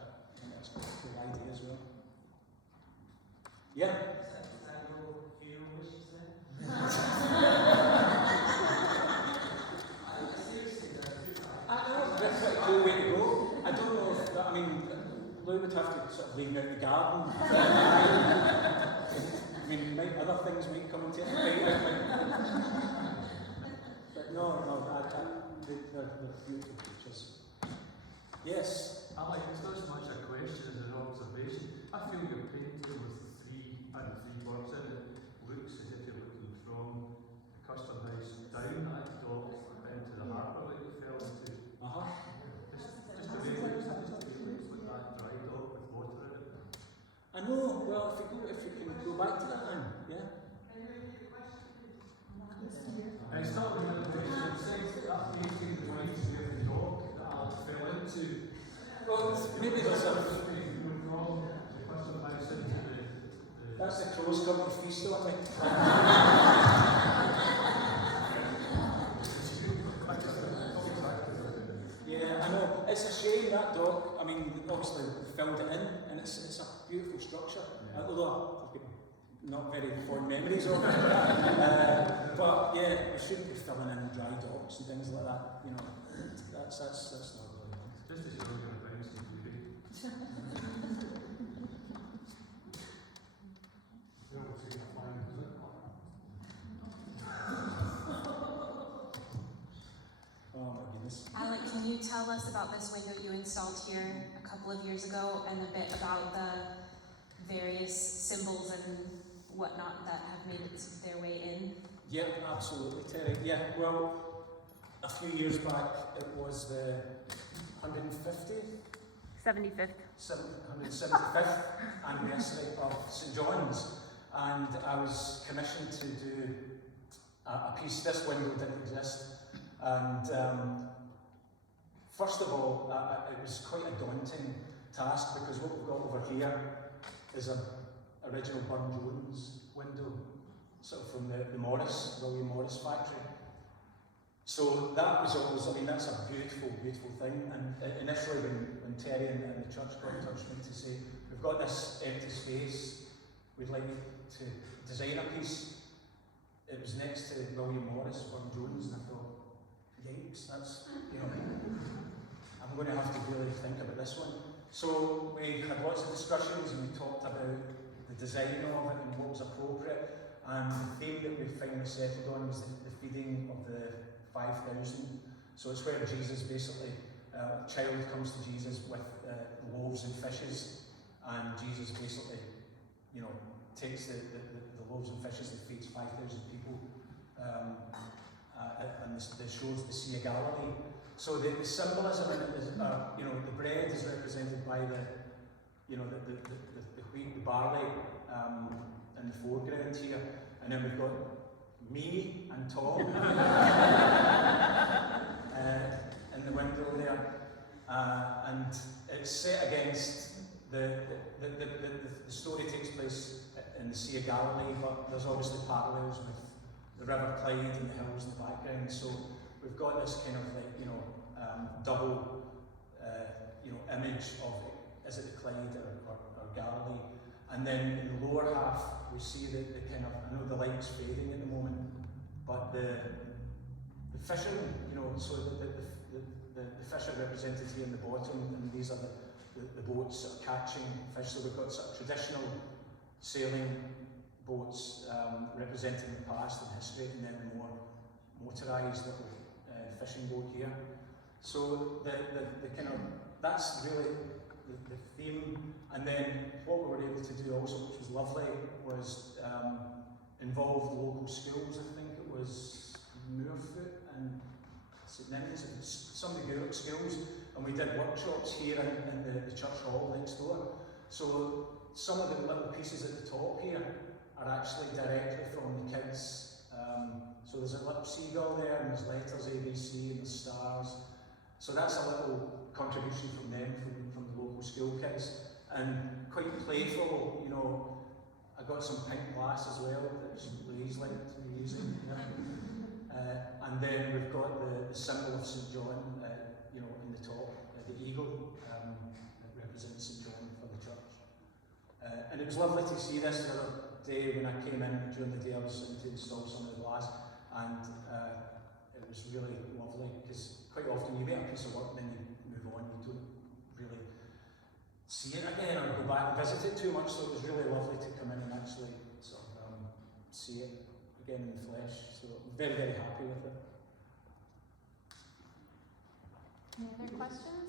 it's a cool idea as well. Yeah. Is that your hero wishes then? Seriously, I know, that's quite a cool way to go. I don't know if, I mean, Lou would have to sort of leave me out the garden. I mean, other things might come into it. But no, they're beautiful pictures. Yes? Alec, it's not so much a question as an observation. I feel your painting with three words in it looks as if you're looking from the customised down that dock into the harbour that you fell into. Just the way it looks like that dry dock with water in it. I know, well, if you can go back to that, Anne, yeah? It's not really a question, it says that painting reminds me of the dock that Alec fell into. Well, maybe there's a... That's the crow's come to feast on me. Yeah, I know. It's a shame that dog, I mean, obviously filled it in, and it's a beautiful structure. Yeah. Although I've got not very fond memories of it. But yeah, we shouldn't be filling in dry docks and things like that. You know, that's not really nice. Just as you're going to bounce in beauty. Oh my goodness. Alec, can you tell us about this window you installed here a couple of years ago and a bit about the various symbols and whatnot that have made their way in? Yep, absolutely, Terry. Yeah, well, a few years back it was the 150th? 75th. 175th anniversary of St John's, and I was commissioned to do a piece. This window didn't exist, and first of all, it was quite a daunting task because what we've got over here is an original Burne-Jones window, sort of from the William Morris factory. So that was always, I mean, that's a beautiful, beautiful thing. And initially when Terry and the church got in touch with me to say, we've got this empty space, we'd like to design a piece. It was next to William Morris, Burne-Jones, and I thought, yikes, that's, you know, I'm going to have to really think about this one. So we had lots of discussions and we talked about the design of it and what was appropriate. And the theme that we finally settled on was the feeding of the 5,000. So it's where Jesus basically, a child comes to Jesus with loaves and fishes, and Jesus basically, you know, takes the loaves and fishes and feeds 5,000 people, and this shows the Sea of Galilee. So the symbolism in it is, you know, the bread is represented by the wheat, the barley, in the foreground here, and then we've got me and Tom in the window there, and it's set against the story takes place in the Sea of Galilee, but there's obviously parallels with the River Clyde and the hills in the background. So we've got this kind of like, you know, double, you know, image of, is it the Clyde or Galilee? And then in the lower half, we see the kind of, I know the light's fading at the moment, but the fishermen, you know, so the fish are represented here in the bottom, and these are the boats sort of catching fish. So we've got sort of traditional sailing boats representing the past and history, and then the more motorised little fishing boat here. So the kind of, that's really the theme. And then what we were able to do also, which was lovely, was involve local schools. I think it was Moorfoot and St Ninians, some of the Gaelic schools, and we did workshops here in the church hall next door. So some of the little pieces at the top here are actually directly from the kids. So there's a little seagull there, and there's letters ABC, and there's stars. So that's a little contribution from them, from the local school kids. And quite playful, you know, I got some pink glass as well that Louise liked me using. And then we've got the symbol of St John, you know, in the top, the eagle that represents St John. And it was lovely to see this the other day when I came in during the day. I was in to install some of the glass, and it was really lovely because quite often you get a piece of work and then you move on, you don't really see it again or go back and visit it too much. So it was really lovely to come in and actually sort of see it again in the flesh. So I'm very, very happy with it. Any other questions?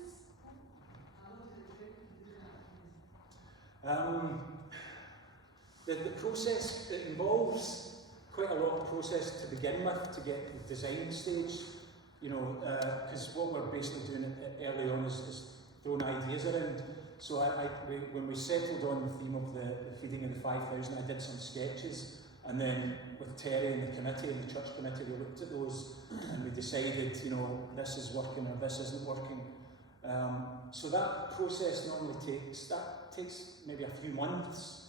The process, it involves quite a lot of process to begin with to get the design stage, you know, because what we're basically doing early on is throwing ideas around. So when we settled on the theme of the feeding of the 5,000, I did some sketches, and then with Terry and the committee and the church committee, we looked at those and we decided, you know, this is working or this isn't working. So that process normally takes maybe a few months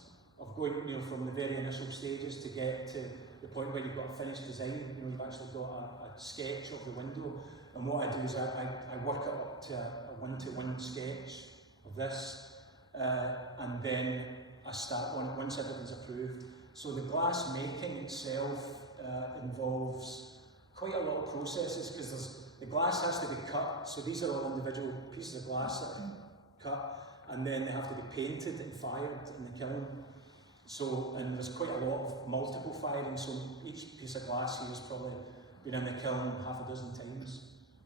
of going, you know, from the very initial stages to get to the point where you've got a finished design. You know, you've actually got a sketch of the window. And what I do is I work it up to a one-to-one sketch of this, and then I start on it once everything's approved. So the glass making itself involves quite a lot of processes because the glass has to be cut. So these are all individual pieces of glass that are cut, and then they have to be painted and fired in the kiln. So, and there's quite a lot of multiple firing, so each piece of glass here has probably been in the kiln half a dozen times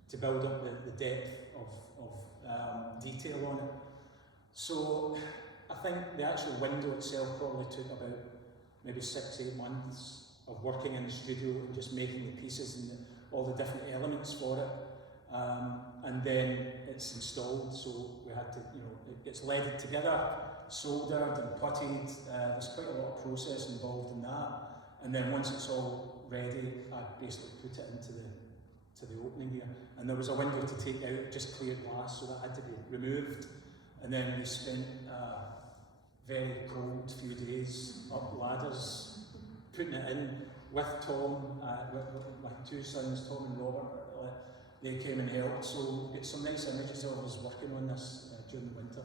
to build up the depth of detail on it. So I think the actual window itself probably took about maybe 6-8 months of working in the studio and just making the pieces and all the different elements for it. And then it's installed, so we had to, you know, it gets leaded together, soldered and puttied. There's quite a lot of process involved in that. And then once it's all ready, I basically put it into the opening here. And there was a window to take out, just clear glass, so that had to be removed. And then we spent a very cold few days up ladders, putting it in with Tom, with my two sons, Tom and Robert. They came and helped, so get some nice images of us working on this during the winter.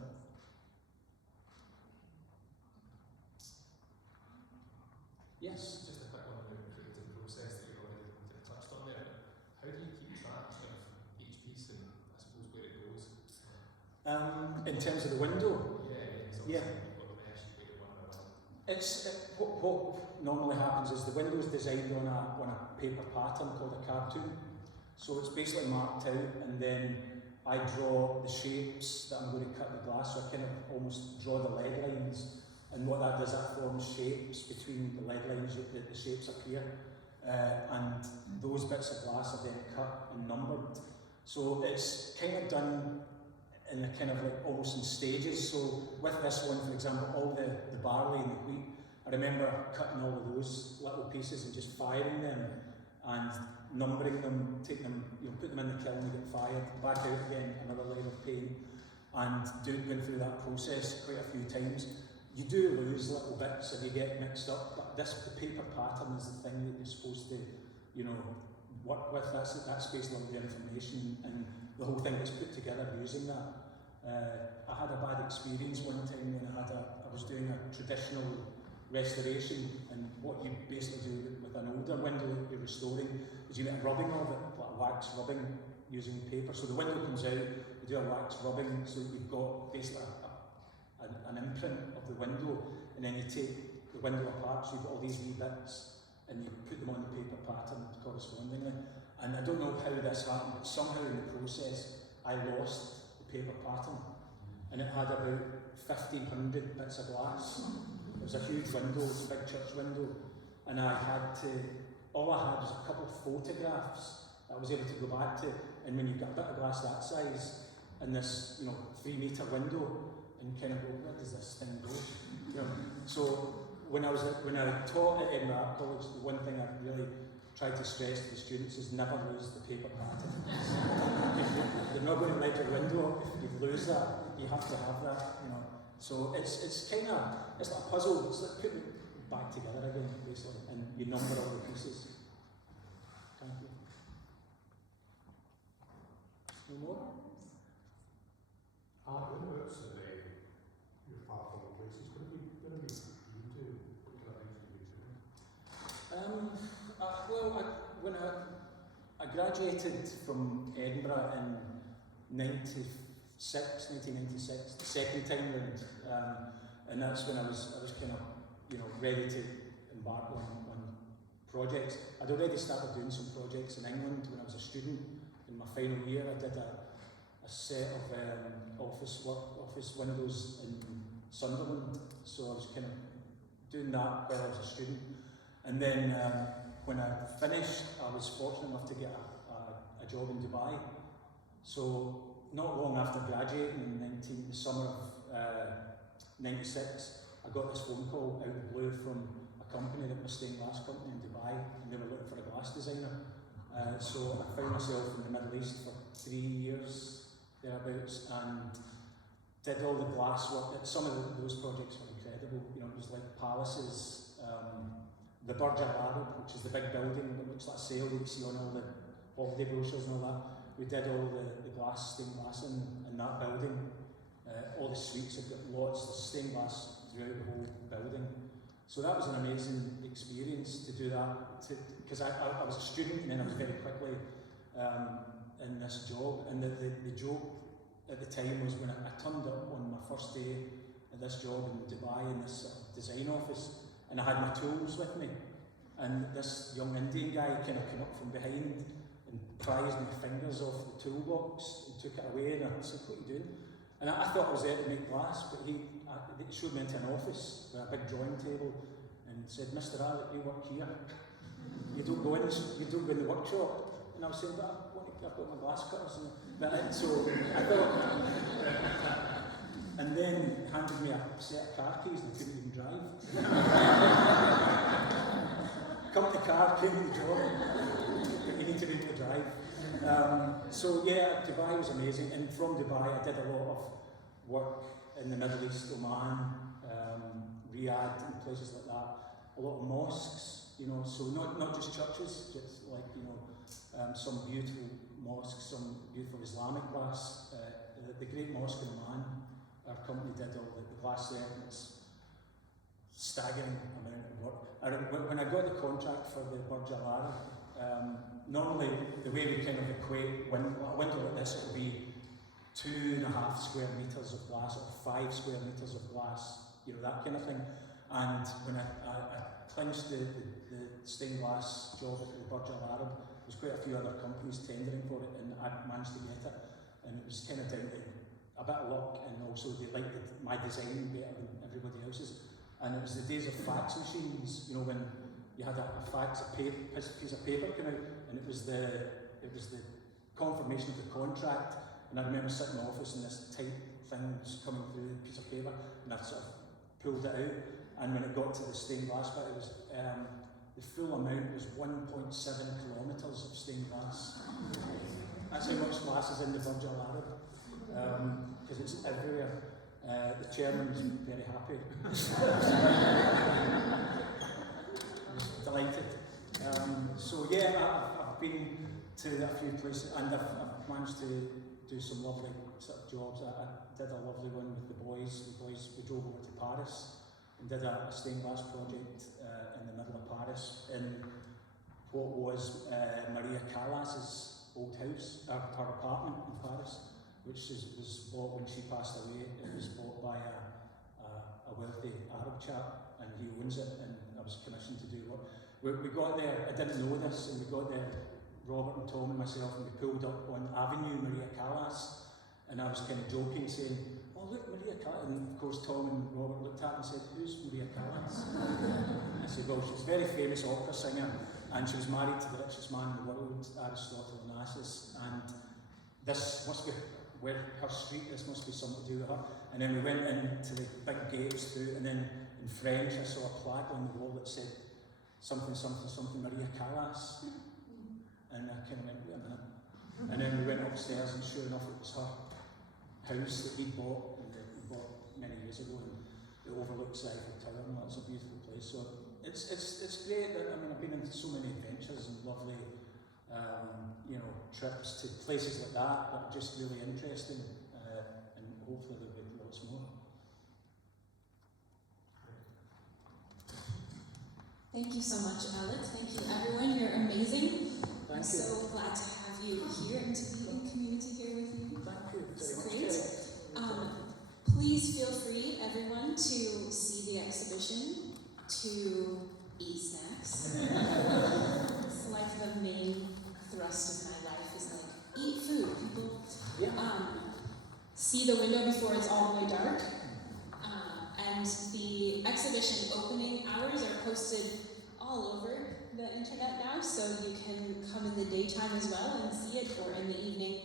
Yes? Just a quick one about the creative process that you already touched on there. How do you keep track of each piece and I suppose where it goes? In terms of the window? Yeah. What normally happens is the window is designed on a paper pattern called a cartoon. So it's basically marked out, and then I draw the shapes that I'm going to cut the glass, so I kind of almost draw the lead lines, and what that does, that forms shapes between the lead lines, the shapes appear, and those bits of glass are then cut and numbered. So it's kind of done in a kind of like almost in stages. So with this one, for example, all the barley and the wheat, I remember cutting all of those little pieces and just firing them and numbering them, take them, you know, put them in the kiln, they get fired, back out again, another layer of paint, and going through that process quite a few times. You do lose little bits and you get mixed up, but the paper pattern is the thing that you're supposed to, you know, work with. That's basically the information, and the whole thing is put together using that. I had a bad experience one time when I was doing a traditional restoration, and what you basically do with an older window that you're restoring is you get a rubbing of it, like wax rubbing using paper. So the window comes out, you do a wax rubbing, so you've got basically an imprint of the window, and then you take the window apart, so you've got all these wee bits, and you put them on the paper pattern correspondingly. And I don't know how this happened, but somehow in the process I lost the paper pattern, and it had about 1,500 bits of glass. It was a huge window, it was a big church window, and all I had was a couple of photographs that I was able to go back to, and when you've got a bit of glass that size, and this, you know, 3-metre window, and kind of go, where does this thing go? You know, so when I taught at Edinburgh Art College, the one thing I really tried to stress to the students is never lose the paper pattern. They're not going to light your window up if you lose that. You have to have that, you know. So it's kind of, it's like a puzzle. It's like putting it back together again, basically, and you number all the pieces. Thank you. No more? Whereabouts your far from the place is going to be? When I graduated from Edinburgh in 1996, the second time round, and that's when I was kind of, ready to embark on projects. I'd already started doing some projects in England when I was a student. In my final year, I did a set of office windows in Sunderland, so I was kind of doing that while I was a student. And then when I finished, I was fortunate enough to get a job in Dubai. So not long after graduating in the summer of '96, I got this phone call out of the blue from a company that was a stained glass company in Dubai, and they were looking for a glass designer. So I found myself in the Middle East for 3 years, thereabouts, and did all the glass work. Some of those projects were incredible. It was like palaces, the Burj Al Arab, which is the big building that looks like a sail that you see on all the holiday brochures and all that. We did all the stained glass in that building. All the suites have got lots of stained glass throughout the whole building. So that was an amazing experience to do that, because I was a student, and then I was very quickly in this job. And the joke at the time was when I turned up on my first day at this job in Dubai in this design office, and I had my tools with me, and this young Indian guy kind of came up from behind and prized my fingers off the toolbox and took it away, and I said, "What are you doing?" And I thought I was there to make glass, but he showed me into an office with a big drawing table and said, "Mr. Alec, you work here. You don't go in the workshop." And I was saying, "But I've got my glass cutters." So I thought, and then handed me a set of car keys, and I couldn't even drive. Company car, came in the job, but you need to be able to drive. So yeah, Dubai was amazing, and from Dubai I did a lot of work in the Middle East, Oman, Riyadh, and places like that. A lot of mosques, so not just churches, just like some beautiful mosques, some beautiful Islamic glass. The Great Mosque in Oman, our company did all the glass there, and it's staggering amount of work. When I got the contract for the Burj Al Arab, normally the way we kind of equate a window like this, it would be 2.5 square metres of glass or 5 square metres of glass, that kind of thing. And when I clinched the stained glass job at the Burj Al Arab, there was quite a few other companies tendering for it, and I managed to get it. And it was kind of down to a bit of luck, and also they liked my design better than everybody else's. And it was the days of fax machines, when you had a fax, piece of paper come out, and it was the confirmation of the contract. And I remember sitting in the office, and this type thing was coming through the piece of paper, and I sort of pulled it out. And when it got to the stained glass bit, it was the full amount was 1.7 kilometres of stained glass. That's how much glass is in the Burj Al Arab, because it's everywhere. The chairman was very happy. Delighted. So yeah, I've been to a few places, and I've managed to do some lovely sort of jobs. I did a lovely one with the boys. We drove over to Paris and did a stained glass project in the middle of Paris, in what was Maria Callas's old house, her apartment in Paris, which was bought when she passed away. It was bought by a wealthy Arab chap, and he owns it, and I was commissioned to do work. We got there, I didn't know this, and we got there, Robert and Tom and myself, and we pulled up on Avenue Maria Callas, and I was kind of joking, saying, "Oh look, Maria Callas," and of course Tom and Robert looked at me and said, "Who's Maria Callas?" I said, "Well, she's a very famous opera singer, and she was married to the richest man in the world, Aristotle Onassis, and this must be where her street, this must be something to do with her." And then we went into the big gates through, and then in French I saw a plaque on the wall that said something, something, something, Maria Callas. And I kind of went, "Wait a minute." And then we went upstairs, and sure enough it was her house that he bought many years ago, and it overlooks the Eiffel Tower, and that's a beautiful place. So it's great that, I've been into so many adventures and lovely trips to places like that are just really interesting, and hopefully there'll be lots more. Thank you so much, Alec. Thank you, everyone. You're amazing. I'm Thank you. so glad to have you here and to be in community here with you. Thank you It's very much, great. Terry. Please feel free, everyone, to see the exhibition, to eat snacks. It's like the main thrust of my life is like, eat food, people. Yeah. See the window before it's all the way dark. And the exhibition opening hours are posted all over the internet now, so you can come in the daytime as well and see it, or in the evening.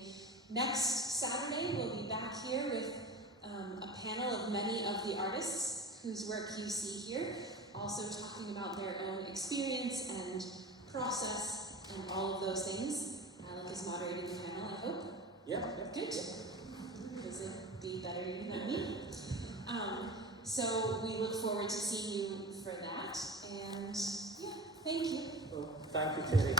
Next Saturday, we'll be back here with a panel of many of the artists whose work you see here, also talking about their own experience and process and all of those things. Alec is moderating the panel, I hope. Yeah. Good. Does it be better than me? So we look forward to seeing you for that, and yeah, thank you. Well, thank you, Terry.